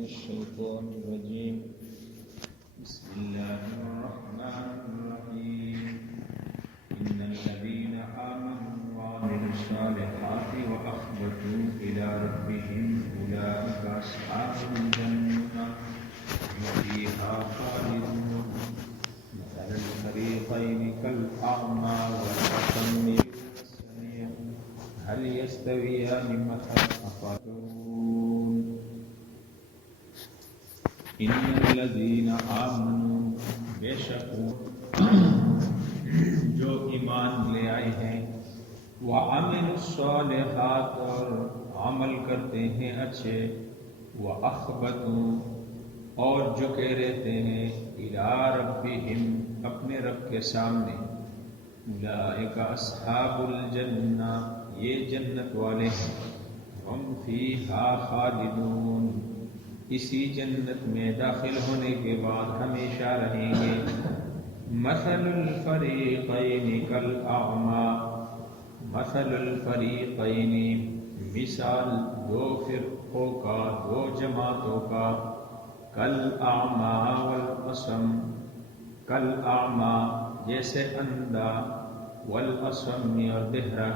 الشيطان الرجيم بسم الله الرحمن الرحيم إن الذين آمنوا وعملوا الصالحات وأخبتوا إلى ربهم أولئك أصحاب الجنة هم فيها خالدون مثل الفريقين كالأعمى والأصم والسميع هل يستويان مثلا أفاتون إن الذين آمنوا بے شک جو ایمان لے آئے ہیں وعملوا الصالحات اور عمل کرتے ہیں اچھے وأخبتوا اور جھکے رہتے ہیں إلى ربهم اپنے رب کے سامنے أولئك أصحاب الجنہ یہ جنت والے ہیں ہم فیہا خالدون اسی جنت میں داخل ہونے کے بعد ہمیشہ رہیں گے مثل الفریقین کالأعمی مثل الفریقین مثال دو فرقوں کا دو جماعتوں کا کالأعمی والأصم کالأعمی جیسے اندھا والأصم اور بہرا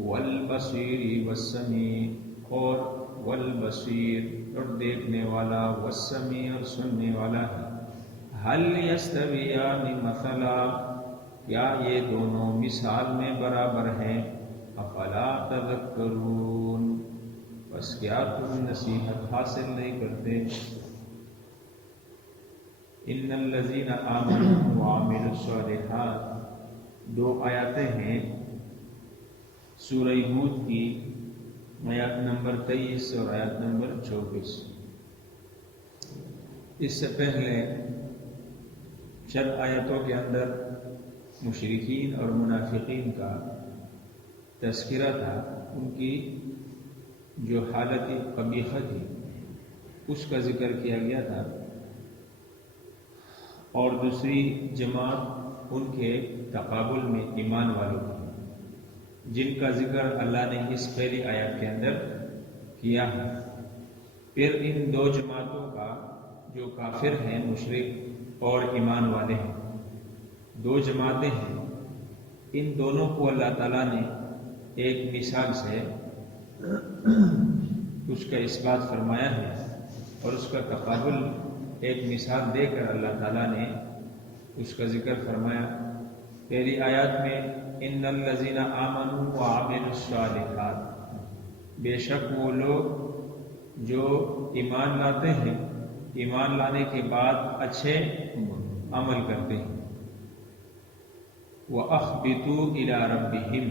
والبصیر والسمیع اور والبصیر اور دیکھنے والا والسمیع اور سننے والا ہے حل یستویان مثلا کیا یہ دونوں مثال میں برابر ہیں افلا تذکرون بس کیا تم نصیحت حاصل نہیں کرتے ان الذین آمنوا وعملوا الصالحات دو آیاتیں ہیں سورہ ہود کی آیات نمبر 23 اور آیات نمبر 24 اس سے پہلے چند آیتوں کے اندر مشرکین اور منافقین کا تذکرہ تھا ان کی جو حالت قبیحہ تھی اس کا ذکر کیا گیا تھا اور دوسری جماعت ان کے تقابل میں ایمان والوں کی جن کا ذکر اللہ نے اس پہلی آیت کے اندر کیا ہے پھر ان دو جماعتوں کا جو کافر ہیں مشرک اور ایمان والے ہیں دو جماعتیں ہیں ان دونوں کو اللہ تعالیٰ نے ایک مثال سے اس کا اثبات فرمایا ہے اور اس کا تقابل ایک مثال دے کر اللہ تعالیٰ نے اس کا ذکر فرمایا پہلی آیات میں ان الذین آمنوا وعملوا الصالحات بے شک وہ لوگ جو ایمان لاتے ہیں ایمان لانے کے بعد اچھے عمل کرتے ہیں وَأَخْبِتُوا إِلَىٰ رَبِّهِمْ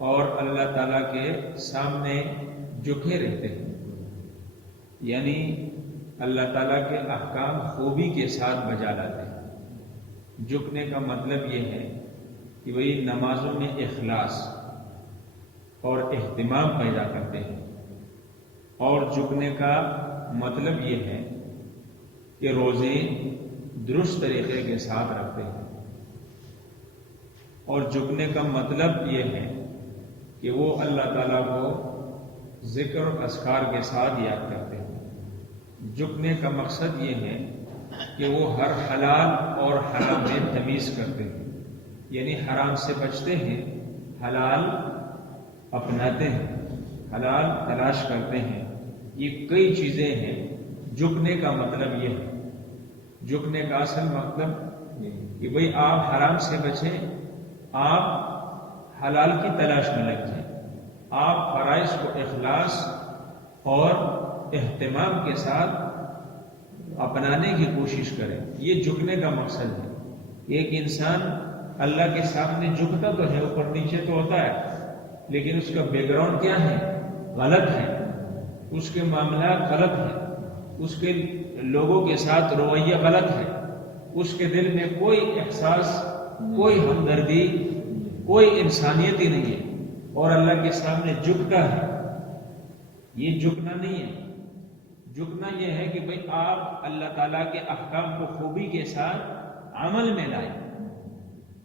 اور اللہ تعالیٰ کے سامنے جھکے رہتے ہیں یعنی اللہ تعالیٰ کے احکام خوبی کے ساتھ بجا لاتے ہیں جھکنے کا مطلب یہ ہے کہ وہی نمازوں میں اخلاص اور اہتمام پیدا کرتے ہیں اور جھکنے کا مطلب یہ ہے کہ روزے درست طریقے کے ساتھ رکھتے ہیں اور جھکنے کا مطلب یہ ہے کہ وہ اللہ تعالیٰ کو ذکر و اذکار کے ساتھ یاد کرتے ہیں جھکنے کا مقصد یہ ہے کہ وہ ہر حلال اور حرام میں تمیز کرتے ہیں یعنی حرام سے بچتے ہیں حلال اپناتے ہیں حلال تلاش کرتے ہیں یہ کئی چیزیں ہیں جھکنے کا مطلب یہ ہے جھکنے کا اصل مطلب کہ بھئی آپ حرام سے بچیں آپ حلال کی تلاش میں لگ جائیں آپ فرائض کو اخلاص اور اہتمام کے ساتھ اپنانے کی کوشش کریں یہ جھکنے کا مقصد ہے ایک انسان اللہ کے سامنے جھکتا تو ہے اوپر نیچے تو ہوتا ہے لیکن اس کا بیک گراؤنڈ کیا ہے غلط ہے اس کے معاملات غلط ہیں اس کے لوگوں کے ساتھ رویہ غلط ہے اس کے دل میں کوئی احساس کوئی ہمدردی کوئی انسانیت ہی نہیں ہے اور اللہ کے سامنے جھکتا ہے یہ جھکنا نہیں ہے جھکنا یہ ہے کہ بھئی آپ اللہ تعالیٰ کے احکام کو خوبی کے ساتھ عمل میں لائیں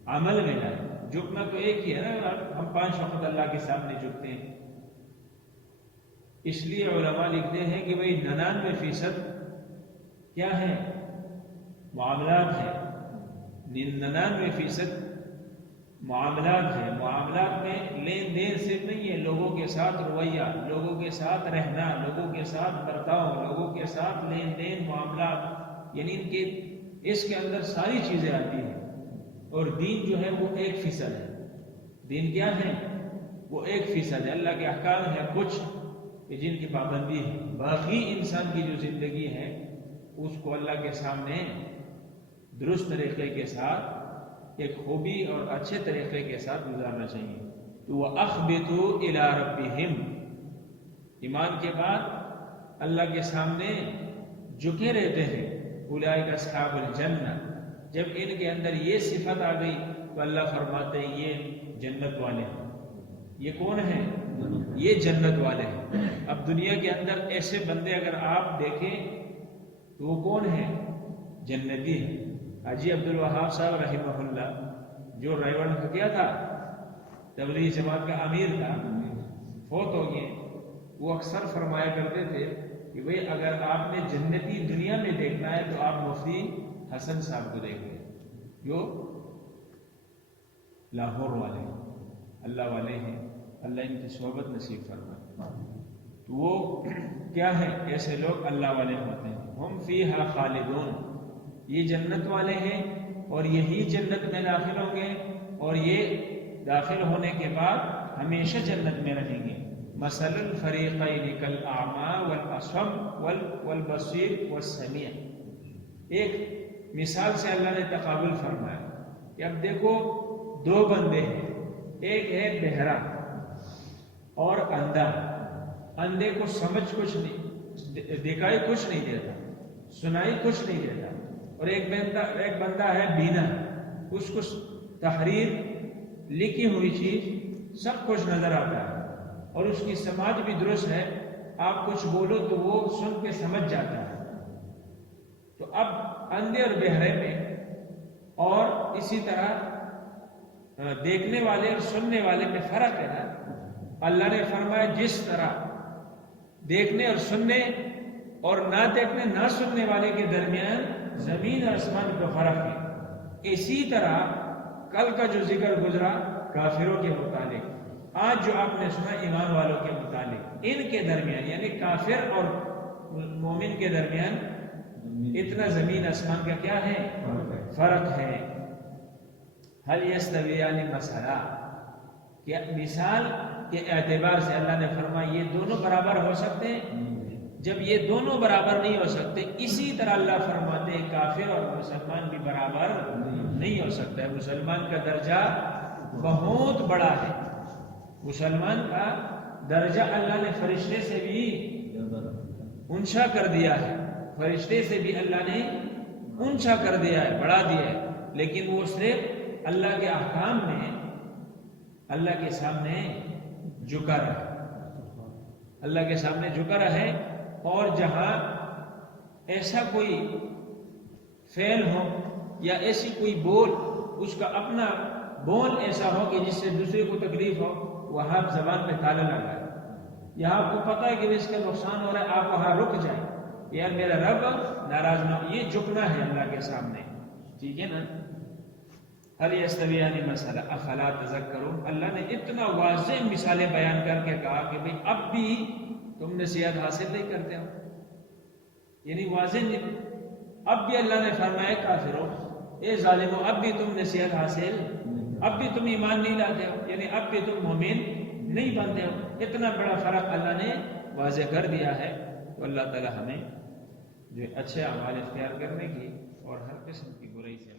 جھکنا تو ایک ہی ہے نا ہم 5 وقت اللہ کے سامنے جھکتے ہیں اس لیے علماء لکھتے ہیں کہ بھئی 99% کیا ہے؟ معاملات ہے. 99% معاملات ہے. معاملات میں لین دین صرف نہیں ہے، لوگوں کے ساتھ رویہ، لوگوں کے ساتھ رہنا، لوگوں کے ساتھ برتاؤ، لوگوں کے ساتھ لین دین معاملات، یعنی ان کے اس کے اندر ساری چیزیں آتی ہیں. اور دین جو ہے وہ 1% ہے. دین کیا ہے؟ وہ 1% ہے. اللہ کے احکام ہے کچھ کہ جن کی پابندی ہے، باقی انسان کی جو زندگی ہے اس کو اللہ کے سامنے درست طریقے کے ساتھ، ایک خوبی اور اچھے طریقے کے ساتھ گزارنا چاہیے. تو وَأَخْبِتُوا إِلَىٰ رَبِّهِمْ، ایمان کے بعد اللہ کے سامنے جھکے رہتے ہیں. اولئک اصحاب الجنہ، جب ان کے اندر یہ صفت آ گئی تو اللہ فرماتے ہیں یہ جنت والے ہیں. یہ کون ہیں؟ یہ جنت والے ہیں. اب دنیا کے اندر ایسے بندے اگر آپ دیکھیں تو وہ کون ہیں؟ جنتی ہیں. حاجی عبدالوہاب صاحب رحمہ اللہ جو رائیوڑ کیا تھا، تبلیغی جماعت کا امیر تھا، فوت ہو گئے. وہ اکثر فرمایا کرتے تھے کہ بھئی اگر آپ نے جنتی دنیا میں دیکھنا ہے تو آپ مفتی حسن صاحب کو دیکھیں، جو لاہور والے ہیں، اللہ والے ہیں، اللہ ان کی صحبت نصیب فرمائے. تو وہ کیا ہے؟ ایسے لوگ اللہ والے ہوتے ہیں. ہم فیہا خالدون، یہ جنت والے ہیں اور یہی جنت میں داخل ہوں گے، اور یہ داخل ہونے کے بعد ہمیشہ جنت میں رہیں گے. مثل الفریقین کالاعمی والاصم والبصیر والسمیع. ایک مثال سے اللہ نے تقابل فرمایا کہ اب دیکھو دو بندے ہیں، ایک ہے بہرا اور اندھا. اندھے کو سمجھ کچھ نہیں، دکھائی کچھ نہیں دیتا، سنائی کچھ نہیں دیتا. اور ایک بندہ ہے بینا، اس کو تحریر لکھی ہوئی چیز سب کچھ نظر آتا ہے اور اس کی سماعت بھی درست ہے. آپ کچھ بولو تو وہ سن کے سمجھ جاتا ہے. تو اب اندھے اور بہرے میں اور اسی طرح دیکھنے والے اور سننے والے میں فرق ہے نا. اللہ نے فرمایا جس طرح دیکھنے اور سننے اور نہ دیکھنے نہ سننے والے کے درمیان زمین اور آسمان کا فرق ہے، اسی طرح کل کا جو ذکر گزرا کافروں کے متعلق، آج جو آپ نے سنا ایمان والوں کے متعلق، ان کے درمیان یعنی کافر اور مومن کے درمیان اتنا زمین آسمان کا کیا ہے؟ فرق ہے. هل يستويان مثلا، کیا مثال کے اعتبار سے اللہ نے فرمایا یہ دونوں برابر ہو سکتے ہیں؟ جب یہ دونوں برابر نہیں ہو سکتے، اسی طرح اللہ فرماتے ہیں کافر اور مسلمان بھی برابر نہیں ہو سکتا ہے. مسلمان کا درجہ بہت بڑا ہے. مسلمان کا درجہ اللہ نے فرشتے سے بھی اونچا کر دیا ہے، فرشتے سے بھی اللہ نے اونچا کر دیا ہے، بڑھا دیا ہے. لیکن وہ صرف اللہ کے احکام میں اللہ کے سامنے جھکا رہا، اللہ کے سامنے جھکا رہے. اور جہاں ایسا کوئی فعل ہو یا ایسی کوئی بول، اس کا اپنا بول ایسا ہو کہ جس سے دوسرے کو تکلیف ہو، وہاں زبان پہ تالا لگائے. یہاں آپ کو پتہ ہے کہ اس کا نقصان ہو رہا ہے، آپ وہاں رک جائیں، یار میرا رب ناراض نہ ہو. یہ جھکنا ہے اللہ کے سامنے، ٹھیک ہے نا. هل يستويان مثلا افلا تذکرون. اللہ نے اتنا واضح مثالیں بیان کر کے کہا کہ بھئی اب بھی تم نصیحت حاصل نہیں کرتے ہو، یعنی واضح نہیں. اب بھی اللہ نے فرمایا کافروں، اے ظالموں، اب بھی تم نصیحت حاصل، اب بھی تم ایمان نہیں لاتے ہو، یعنی اب بھی تم مومن نہیں بنتے ہو. اتنا بڑا فرق اللہ نے واضح کر دیا ہے. تو اللہ تعالی ہمیں جو اچھے اعمال اختیار کرنے کی اور ہر قسم کی برائی سے